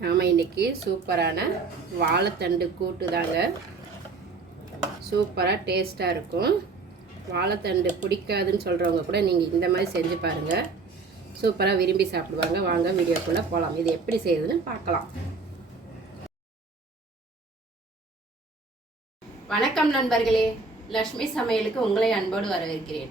நாம் இன்றைக்கி சூப்பரான வாழைத்தண்டு கூட்டு தாங்க. சூப்பராக டேஸ்ட்டாக இருக்கும். வாழைத்தண்டு பிடிக்காதுன்னு சொல்கிறவங்க கூட நீங்கள் இந்த மாதிரி செஞ்சு பாருங்கள். சூப்பராக விரும்பி சாப்பிடுவாங்க. வாங்க வீடியோக்குள்ளே போகலாம். இது எப்படி செய்யுதுன்னு பார்க்கலாம். வணக்கம் நண்பர்களே, லக்ஷ்மி சமையலுக்கு உங்களை அன்போடு வரவேற்கிறேன்.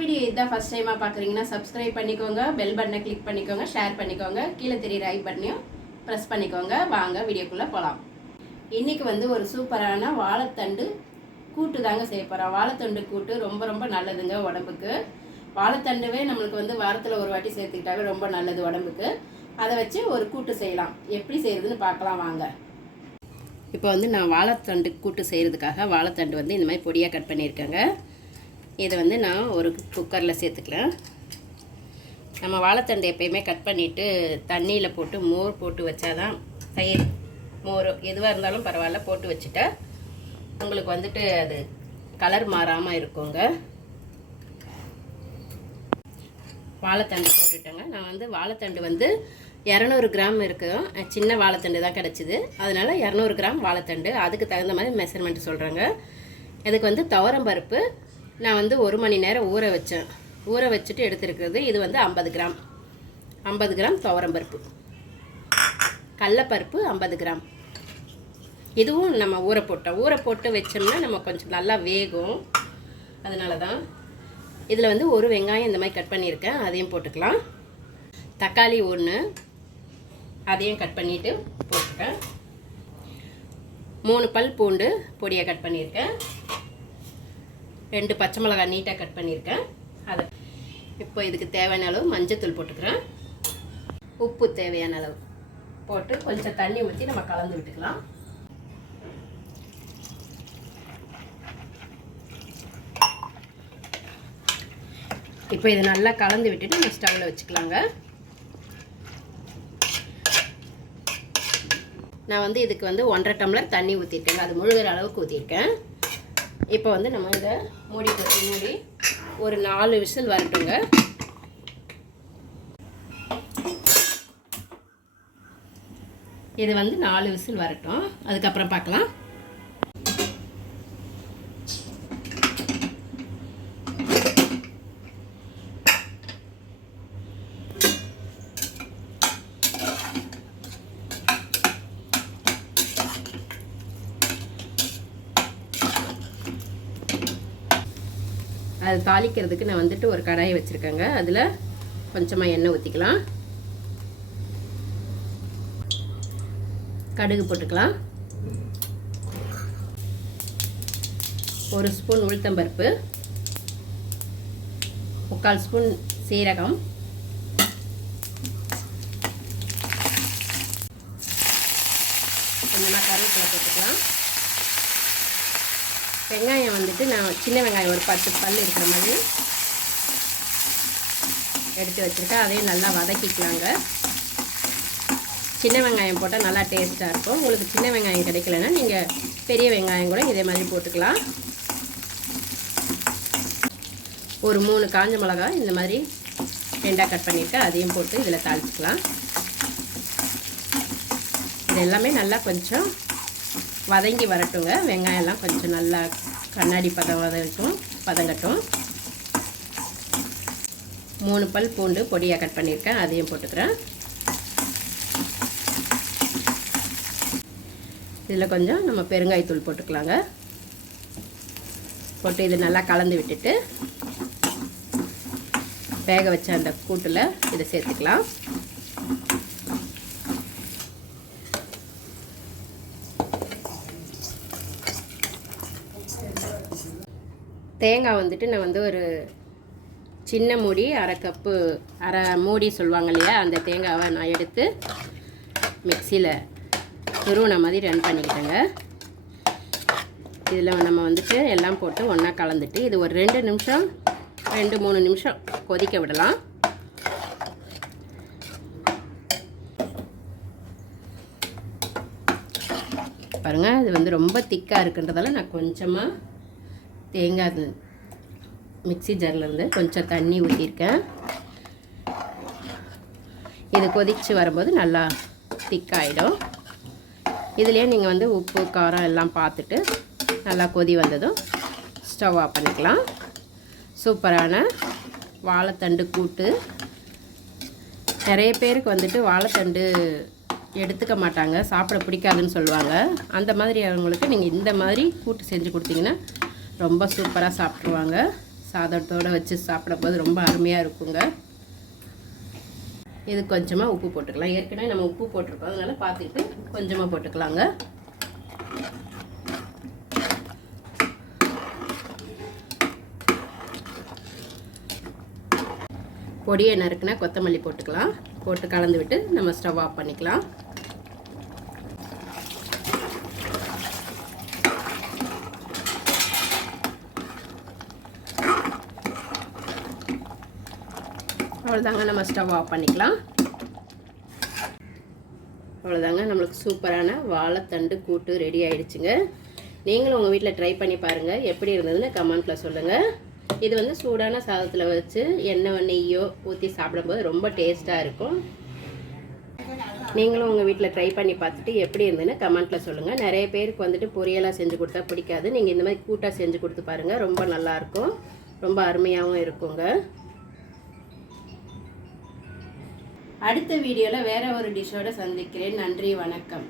வீடியோ இதுதான் ஃபஸ்ட் டைமாக பார்க்குறீங்கன்னா சப்ஸ்கிரைப் பண்ணிக்கோங்க, பெல் பட்டனை கிளிக் பண்ணிக்கோங்க, ஷேர் பண்ணிக்கோங்க, கீழே தெரியுற ஐ பட்டனையும் ப்ரெஸ் பண்ணிக்கோங்க. வாங்க வீடியோக்குள்ளே போகலாம். இன்றைக்கி ஒரு சூப்பரான வாழைத்தண்டு கூட்டு தாங்க செய்ய போகிறோம். வாழைத்தண்டு கூட்டு ரொம்ப நல்லதுங்க உடம்புக்கு. வாழைத்தண்டுவே நம்மளுக்கு வாரத்தில் ஒரு வாட்டி சேர்த்துக்கிட்டாவே ரொம்ப நல்லது உடம்புக்கு. அதை வச்சு ஒரு கூட்டு செய்யலாம். எப்படி செய்கிறதுன்னு பார்க்கலாம் வாங்க. இப்போ நான் வாழைத்தண்டு கூட்டு செய்கிறதுக்காக வாழைத்தண்டு இந்த மாதிரி பொடியாக கட் பண்ணியிருக்கேங்க. இதை நான் ஒரு குக்கரில் சேர்த்துக்கலாம். நம்ம வாழைத்தண்டு எப்பயுமே கட் பண்ணிவிட்டு தண்ணியில் போட்டு மோர் போட்டு வச்சாதான், தயிர் மோர் எதுவாக இருந்தாலும் பரவாயில்ல போட்டு வச்சுட்டா உங்களுக்கு அது கலர் மாறாமல் இருக்குங்க. வாழைத்தண்டு போட்டுட்டேங்க. நான் வாழைத்தண்டு 200 கிராம் இருக்கும். சின்ன வாழைத்தண்டு தான் கிடச்சிது, அதனால் 200 கிராம் வாழைத்தண்டு. அதுக்கு தகுந்த மாதிரி மெஷர்மெண்ட் சொல்கிறேங்க. இதுக்கு துவரம்பருப்பு நான் 1 மணி நேரம் ஊற வச்சேன். ஊற வச்சுட்டு எடுத்துருக்கிறது. இது 50 கிராம். 50 கிராம் துவரம்பருப்பு. கடலப்பருப்பு 50 கிராம். இதுவும் நம்ம ஊற போட்டு வச்சோம்னா நம்ம கொஞ்சம் நல்லா வேகும். அதனால தான் இதில் ஒரு வெங்காயம் இந்த மாதிரி கட் பண்ணியிருக்கேன், அதையும் போட்டுக்கலாம். தக்காளி 1, அதையும் கட் பண்ணிவிட்டு போட்டுருக்கேன். 3 பல் பூண்டு பொடியாக கட் பண்ணியிருக்கேன். 2 பச்சை மிளகாய் நீட்டாக கட் பண்ணியிருக்கேன். அதை இப்போ இதுக்கு தேவையான அளவு மஞ்சத்தூள் போட்டுக்கிறேன். உப்பு தேவையான அளவு போட்டு கொஞ்சம் தண்ணி ஊற்றி நம்ம கலந்து விட்டுக்கலாம். இப்போ இது நல்லா கலந்து விட்டுட்டு நம்ம ஸ்டவ்வில் வச்சுக்கலாங்க. நான் இதுக்கு 1.5 டம்ளர் தண்ணி ஊற்றிருக்கேங்க. அது முழுகிற அளவுக்கு ஊற்றிருக்கேன். இப்போ நம்ம இதை மூடி ஒரு 4 விசில் வரட்டுங்க. இது 4 விசில் வரட்டும், அதுக்கப்புறம் பார்க்கலாம். அது தாளிக்கிறதுக்கு நான் ஒரு கடாயை வச்சுருக்கேங்க. அதில் கொஞ்சமாக எண்ணெய் ஊற்றிக்கலாம். கடுகு போட்டுக்கலாம். 1 ஸ்பூன் உளுத்தம்பருப்பு, 3/4 ஸ்பூன் சீரகம், கொஞ்சமாக கருவேப்பிலை போட்டுக்கலாம். வெங்காயம் நான் சின்ன வெங்காயம் ஒரு 10 பல் இருக்கிற மாதிரி எடுத்து வச்சுருக்கேன். அதையும் நல்லா வதக்கிக்கலாங்க. சின்ன வெங்காயம் போட்டால் நல்லா டேஸ்ட்டாக இருக்கும். உங்களுக்கு சின்ன வெங்காயம் கிடைக்கலன்னா நீங்கள் பெரிய வெங்காயம் கூட இதே மாதிரி போட்டுக்கலாம். ஒரு 3 காஞ்ச மிளகாய் இந்த மாதிரி 2ஆக கட் பண்ணியிருக்கேன், அதையும் போட்டு இதில் தாளிச்சிக்கலாம். இது எல்லாமே நல்லா கொஞ்சம் வதங்கி வரட்டுங்க. வெங்காயம்லாம் கொஞ்சம் நல்லா கண்ணாடி பதங்கட்டும். 3 பல் பூண்டு பொடியாக கட் பண்ணியிருக்கேன், அதையும் போட்டுக்கிறேன். இதில் கொஞ்சம் நம்ம பெருங்காயத்தூள் போட்டுக்கலாங்க. போட்டு இது நல்லா கலந்து விட்டுட்டு வேக வச்ச அந்த கூட்டில் இதை சேர்த்துக்கலாம். தேங்காய் நான் ஒரு சின்ன மூடி அரை மூடி சொல்லுவாங்க இல்லையா, அந்த தேங்காவை நான் எடுத்து மிக்சியில் துருவின மாதிரி ரன் பண்ணிக்கிட்டேங்க. இதில் நம்ம எல்லாம் போட்டு ஒன்றா கலந்துட்டு இது ஒரு 2-3 நிமிஷம் கொதிக்க விடலாம். பாருங்கள், இது ரொம்ப திக்காக இருக்குன்றதால நான் கொஞ்சமாக தேங்காய் மிக்ஸி ஜார்லேருந்து கொஞ்சம் தண்ணி ஊற்றிருக்கேன். இது கொதித்து வரும்போது நல்லா திக்காயிடும். இதுலேயே நீங்கள் வந்து உப்பு காரம் எல்லாம் பார்த்துட்டு நல்லா கொதி வந்ததும் ஸ்டவ் ஆஃப் பண்ணிக்கலாம். சூப்பரான வாழைத்தண்டு கூட்டு. நிறைய பேருக்கு வந்துட்டு வாழைத்தண்டு எடுத்துக்க மாட்டாங்க, சாப்பிட பிடிக்காதுன்னு சொல்லுவாங்க. அந்த மாதிரி அவங்களுக்கு நீங்கள் இந்த மாதிரி கூட்டு செஞ்சு கொடுத்தீங்கன்னா ரொம்ப சூப்பராக சாப்பிட்ருவாங்க. சாதத்தோடு வச்சு சாப்பிடும்போது ரொம்ப அருமையாக இருக்குங்க. இது கொஞ்சமாக உப்பு போட்டுக்கலாம். ஏற்கனவே நம்ம உப்பு போட்டிருக்கோம், அதனால் பார்த்துட்டு கொஞ்சமாக போட்டுக்கலாங்க. பொடியை நறுக்குனா கொத்தமல்லி போட்டுக்கலாம். போட்டு கலந்து விட்டு நம்ம ஸ்டவ் ஆஃப் பண்ணிக்கலாம். அவ்வளோதாங்க, நம்ம ஸ்டவ் ஆஃப் பண்ணிக்கலாம். அவ்வளோதாங்க, நம்மளுக்கு சூப்பரான வாழைத்தண்டு கூட்டு ரெடி ஆகிடுச்சுங்க. நீங்களும் உங்கள் வீட்டில் ட்ரை பண்ணி பாருங்கள். எப்படி இருந்ததுன்னு கமெண்ட்டில் சொல்லுங்கள். இது வந்து சூடான சாதத்தில் வச்சு எண்ணெய் நெய்யோ ஊற்றி சாப்பிடும்போது ரொம்ப டேஸ்ட்டாக இருக்கும். நீங்களும் உங்கள் வீட்டில் ட்ரை பண்ணி பார்த்துட்டு எப்படி இருந்ததுன்னு கமெண்ட்டில் சொல்லுங்கள். நிறைய பேருக்கு வந்துட்டு பொரியலாக செஞ்சு கொடுத்தா பிடிக்காது. நீங்கள் இந்த மாதிரி கூட்டாக செஞ்சு கொடுத்து பாருங்கள், ரொம்ப நல்லாயிருக்கும், ரொம்ப அருமையாகவும் இருக்குங்க. அடுத்த வீடியோவில் வேறு ஒரு டிஷ்ஷோடு சந்திக்கிறேன். நன்றி, வணக்கம்.